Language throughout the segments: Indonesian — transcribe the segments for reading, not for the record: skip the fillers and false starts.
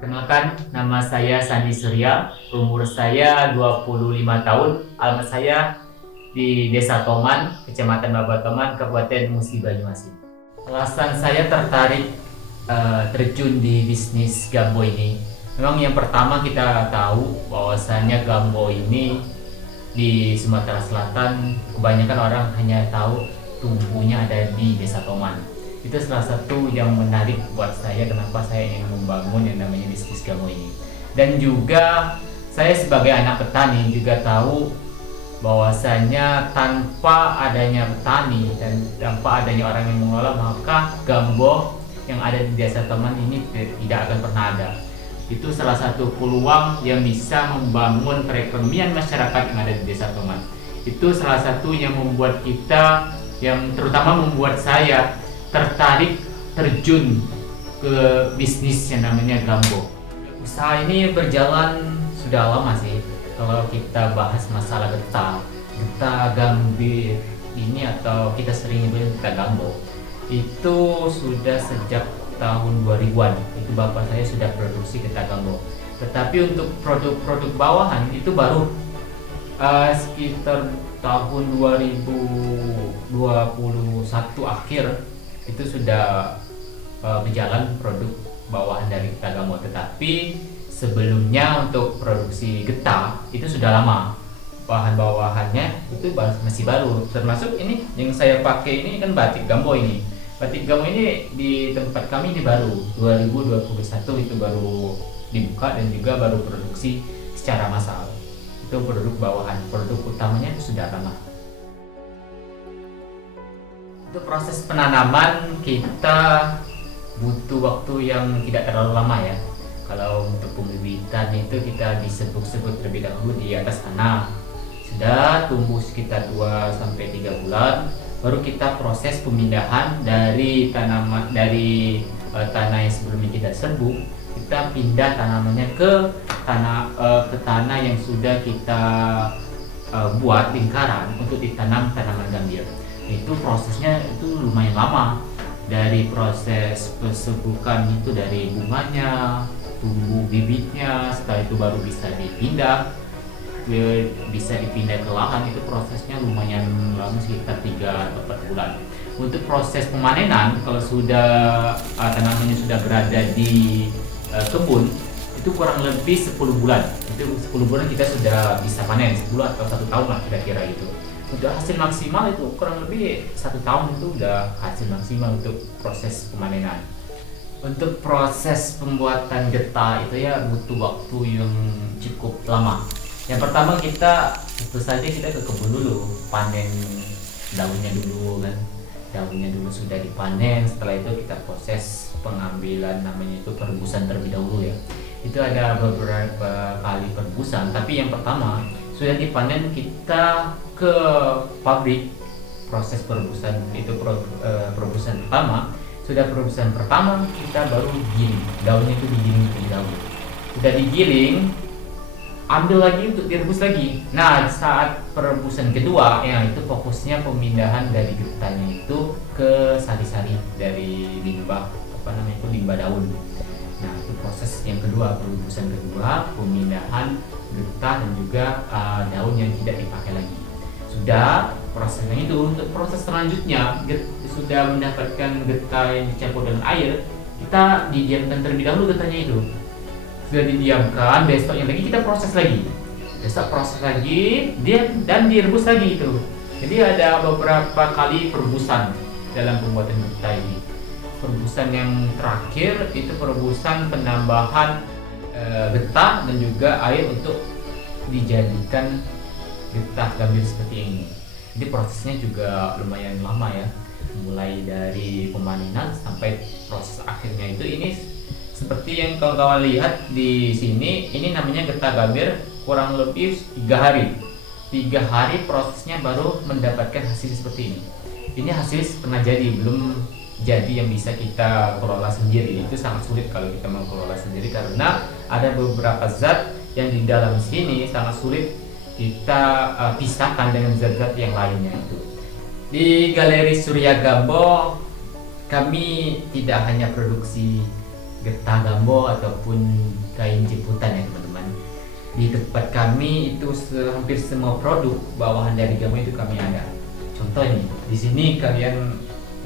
Perkenalkan, nama saya Sandi Surya, umur saya 25 tahun, alamat saya di Desa Toman, Kecamatan Babatoman, Kabupaten Musi Banyuasin. Alasan saya tertarik terjun di bisnis Gambo ini, memang yang pertama kita tahu bahwasannya Gambo ini di Sumatera Selatan kebanyakan orang hanya tahu tumbuhnya ada di Desa Toman. Itu salah satu yang menarik buat saya, kenapa saya ingin membangun yang namanya bisnis Gambo ini. Dan juga saya sebagai anak petani juga tahu bahwasanya tanpa adanya petani dan tanpa adanya orang yang mengelola, maka Gambo yang ada di Desa Toman ini tidak akan pernah ada. Itu salah satu peluang yang bisa membangun perekonomian masyarakat yang ada di Desa Toman. Itu salah satu yang membuat kita, yang terutama membuat saya tertarik terjun ke bisnis yang namanya Gambo. Usaha ini berjalan sudah lama sih. Kalau kita bahas masalah getah gambir ini, atau kita sering nyebut getah Gambo, itu sudah sejak tahun 2000-an. Itu bapak saya sudah produksi getah Gambo. Tetapi untuk produk-produk bawahan itu baru sekitar tahun 2021 akhir itu sudah berjalan produk bawahan dari getah Gambo. Tetapi sebelumnya untuk produksi getah itu sudah lama, bahan bawahannya itu masih baru. Termasuk ini yang saya pakai ini kan batik Gambo ini. Batik Gambo ini di tempat kami ini baru 2021 itu baru dibuka dan juga baru produksi secara massal. Itu produk bawahan, produk utamanya itu sudah lama. Untuk proses penanaman kita butuh waktu yang tidak terlalu lama ya. Kalau untuk pembibitan itu kita disebut-sebut terlebih dahulu di atas tanah. Sudah tumbuh sekitar 2-3 bulan, baru kita proses pemindahan dari tanaman dari tanah yang sebelumnya kita serbu, kita pindah tanamannya ke tanah yang sudah kita buat lingkaran untuk ditanam tanaman gambir. Itu prosesnya itu lumayan lama, dari proses persebukan itu dari bunganya, tumbuh bibitnya, setelah itu baru bisa dipindah ke lahan. Itu prosesnya lumayan lama, sekitar 3-4 bulan. Untuk proses pemanenan, kalau sudah tanamannya sudah berada di kebun, itu kurang lebih 10 bulan. Itu 10 bulan kita sudah bisa panen, 10 atau 1 tahun lah kira-kira itu. Untuk hasil maksimal itu kurang lebih 1 tahun itu udah hasil maksimal untuk proses pemanenan. Untuk proses pembuatan getah itu ya butuh waktu yang cukup lama. Yang pertama kita tentu saja kita ke kebun dulu, panen daunnya dulu kan. Daunnya dulu sudah dipanen, setelah itu kita proses pengambilan, namanya itu perebusan terlebih dahulu ya. Itu ada beberapa kali perebusan, tapi yang pertama sudah dipanen kita ke pabrik, proses perebusan itu perebusan pertama. Sudah perebusan pertama kita baru giling, daunnya itu digiling terlebih dahulu. Sudah digiling, ambil lagi untuk direbus lagi. Nah, saat perebusan kedua ya itu fokusnya pemindahan dari getahnya itu ke sari-sari dari limbah limbah daun. Nah, itu proses yang kedua, perebusan kedua, pemindahan getah dan juga daun yang tidak dipakai lagi. Sudah prosesnya itu. Untuk proses selanjutnya sudah mendapatkan getah yang dicampur dengan air, kita didiamkan terlebih dahulu getahnya itu. Sudah didiamkan, besoknya lagi kita proses lagi. Besok proses lagi, dan direbus lagi itu. Jadi ada beberapa kali perebusan dalam pembuatan getah ini. Perebusan yang terakhir itu perebusan penambahan getah dan juga air untuk dijadikan getah gambir seperti ini. Jadi prosesnya juga lumayan lama ya, mulai dari pemanenan sampai proses akhirnya itu. Ini seperti yang kawan-kawan lihat di sini, ini namanya getah gambir, kurang lebih 3 hari. 3 hari prosesnya baru mendapatkan hasil seperti ini. Ini hasil setengah jadi, belum jadi yang bisa kita kelola sendiri. Itu sangat sulit kalau kita mau kelola sendiri karena ada beberapa zat yang di dalam sini sangat sulit kita pisahkan dengan zat-zat yang lainnya itu. Di Galeri Surya Gambo kami tidak hanya produksi getah gambo ataupun kain jemputan ya teman-teman. Di tempat kami itu hampir semua produk bawahan dari gambo itu kami ada. Contohnya di sini kalian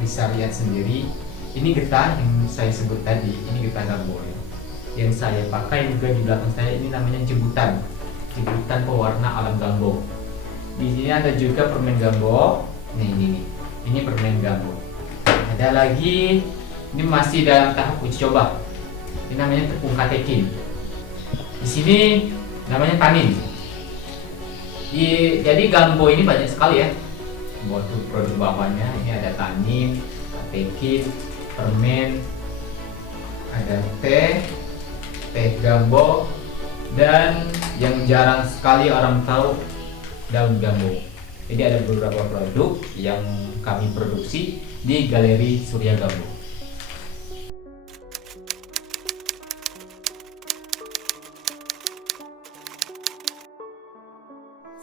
bisa lihat sendiri, ini getah yang saya sebut tadi, ini getah gambo ya. Yang saya pakai juga di belakang saya ini namanya jemputan pewarna alam gambo. Di sini ada juga permen gambo. Ini permen gambo. Ada lagi, ini masih dalam tahap uji coba. Ini namanya tepung katekin. Di sini namanya tanin. Jadi gambo ini banyak sekali ya. Buat produk bawahnya ini ada tanin, katekin, permen, ada teh gambo, dan yang jarang sekali orang tahu, daun gambo. Jadi ada beberapa produk yang kami produksi di Galeri Surya Gambo.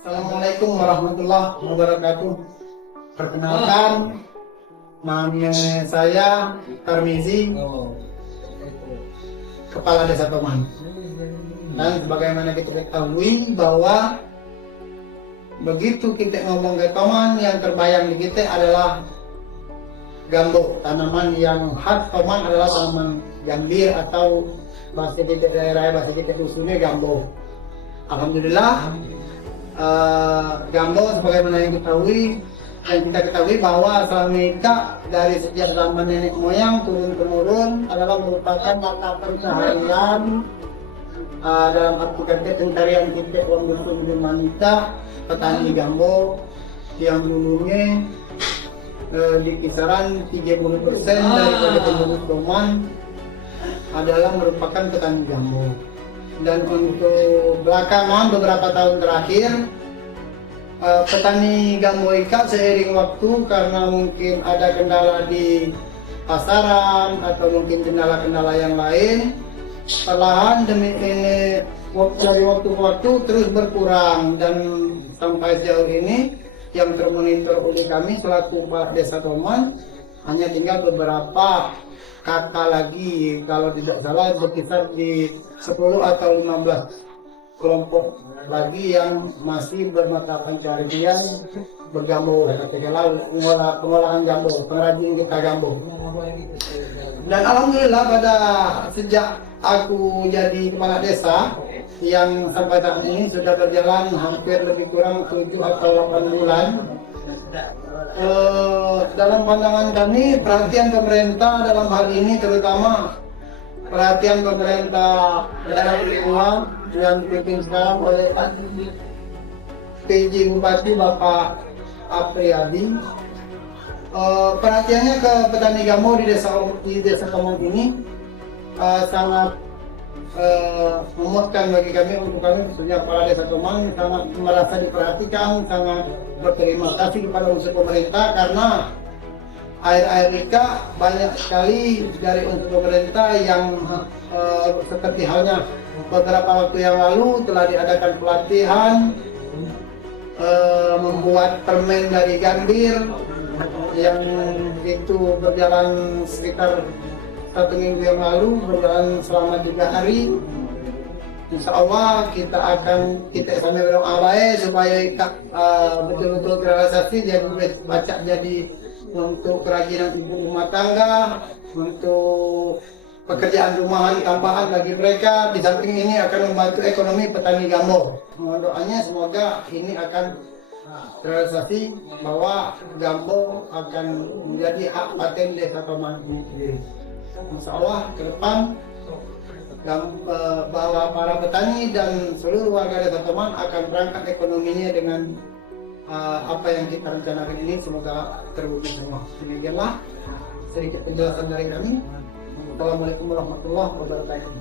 Assalamualaikum warahmatullahi wabarakatuh. Perkenalkan, nama saya Tarmizi, Kepala Desa Toman. Dan sebagaimana kita ketahui bahwa begitu kita ngomong ke Toman, yang terbayang di kita adalah gambo. Tanaman yang khas Toman adalah tanaman gambir atau bahasa kita daerah, bahasa kita dusunnya gambo. Alhamdulillah, gambo sebagaimana yang kita ketahui bahwa selama dari sejak zaman nenek moyang turun temurun adalah merupakan mata pencaharian dalam arti kata pencarian kita orang dusun wanita petani gambo yang dulunya di kisaran 30% daripada penduduk Toman adalah merupakan petani gambo. Dan untuk belakangan beberapa tahun terakhir petani gambo ika seiring waktu karena mungkin ada kendala di pasaran atau mungkin kendala-kendala yang lain, perlahan demi ini dari waktu ke waktu terus berkurang, dan sampai sejauh ini yang termonitor oleh kami selaku Kepala Desa Toman hanya tinggal beberapa kakak lagi, kalau tidak salah berkisar di 10 atau 15 kelompok lagi yang masih bermata pencarian bergambo, katakanlah pengolahan gambo, pengrajin getah gambo. Dan alhamdulillah pada sejak aku jadi kepala desa yang sampai saat ini sudah berjalan hampir lebih kurang 7 atau 8 bulan. Dalam pandangan kami, perhatian pemerintah dalam hal ini terutama perhatian pemerintah daerah lingkungan yang dipimpin sekarang oleh PJ Bupati Bapak Apriyadi, perhatiannya ke petani gambo di desa Toman ini sangat memuaskan bagi kami. Untuk kami khususnya Kepala Desa Toman sangat merasa diperhatikan, sangat berterima kasih kepada unsur pemerintah karena air Ika banyak sekali dari unsur pemerintah yang seperti halnya beberapa waktu yang lalu telah diadakan pelatihan membuat permen dari gambir yang itu berjalan sekitar 1 minggu yang lalu, berjalan selama 3 hari. Insya Allah kita sambil berdoa abai supaya betul-betul terrealisasi, jadi baca jadi untuk kerajinan ibu rumah tangga, untuk pekerjaan rumahan tambahan bagi mereka. Di samping ini akan membantu ekonomi petani gambo. Doanya semoga ini akan terrealisasi bahwa gambo akan menjadi hak paten Desa Toman ini. Insya Allah ke depan bahwa para petani dan seluruh warga Desa Toman akan berangkat ekonominya dengan apa yang kita rencanakan ini, semoga terwujud semua. Demikianlah sedikit penjelasan dari kami. Assalamualaikum warahmatullahi wabarakatuh.